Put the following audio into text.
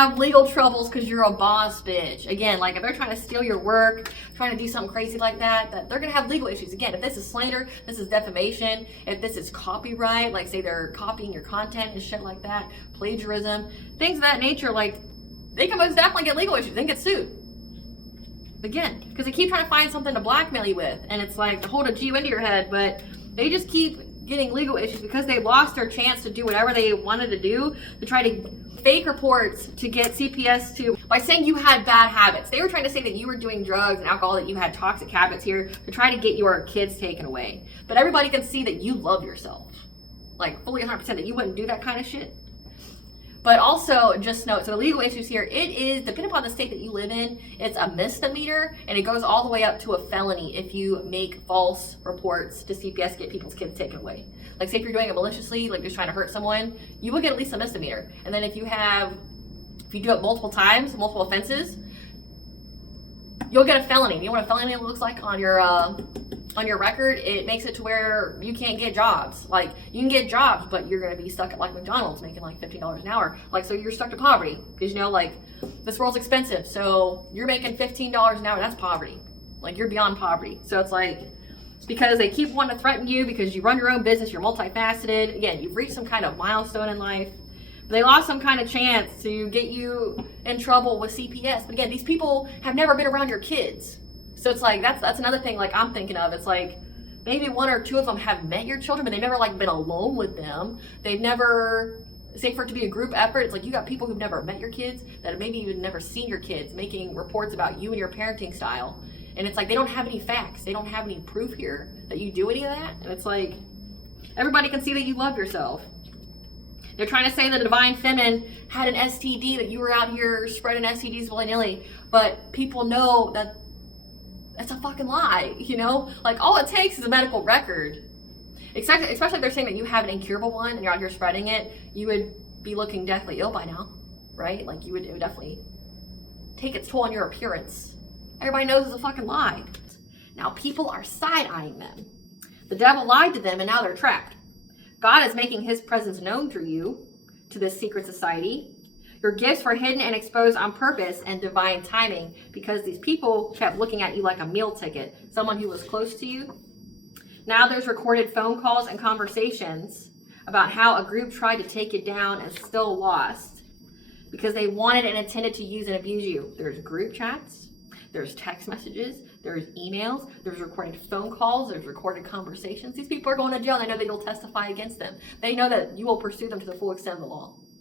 have legal troubles because you're a boss bitch. Again, like if they're trying to steal your work, trying to do something crazy like that, they're gonna have legal issues. Again, if this is slander, this is defamation, if this is copyright, like say they're copying your content and shit like that, plagiarism, things of that nature, like they can most definitely get legal issues. They can get sued. Again, because they keep trying to find something to blackmail you with, and it's like to hold a G into your head, but they just keep getting legal issues because they lost their chance to do whatever they wanted to do, to try to fake reports to get CPS to, by saying you had bad habits. They were trying to say that you were doing drugs and alcohol, that you had toxic habits here, to try to get your kids taken away. But everybody can see that you love yourself, like fully 100%, that you wouldn't do that kind of shit. But also, just note, so the legal issues here, it is, depending upon the state that you live in, it's a misdemeanor, and it goes all the way up to a felony if you make false reports to CPS, get people's kids taken away. Like say if you're doing it maliciously, like just trying to hurt someone, you will get at least a misdemeanor. And then if you do it multiple times, multiple offenses, you'll get a felony. You know what a felony looks like on your record? It makes it to where you can't get jobs. Like you can get jobs, but you're gonna be stuck at like McDonald's making like $15 an hour. Like so you're stuck to poverty because you know like this world's expensive. So you're making $15 an hour. That's poverty. Like you're beyond poverty. So it's like because they keep wanting to threaten you because you run your own business. You're multifaceted. Again, you've reached some kind of milestone in life. They lost some kind of chance to get you in trouble with CPS. But again, these people have never been around your kids. So it's like, that's another thing like I'm thinking of. It's like maybe one or two of them have met your children, but they've never like been alone with them. They've never, say for it to be a group effort, it's like you got people who've never met your kids, that have maybe even never seen your kids, making reports about you and your parenting style. And it's like, they don't have any facts. They don't have any proof here that you do any of that. And it's like, everybody can see that you love yourself. They're trying to say that the divine feminine had an STD, that you were out here spreading STDs willy-nilly, but people know that that's a fucking lie, you know? Like all it takes is a medical record. Especially if they're saying that you have an incurable one and you're out here spreading it, you would be looking deathly ill by now, right? Like it would definitely take its toll on your appearance. Everybody knows it's a fucking lie. Now people are side-eyeing them. The devil lied to them and now they're trapped. God is making his presence known through you to this secret society. Your gifts were hidden and exposed on purpose and divine timing because these people kept looking at you like a meal ticket, someone who was close to you. Now there's recorded phone calls and conversations about how a group tried to take you down and still lost because they wanted and intended to use and abuse you. There's group chats, there's text messages, there's emails, there's recorded phone calls, there's recorded conversations. These people are going to jail and they know that you'll testify against them. They know that you will pursue them to the full extent of the law.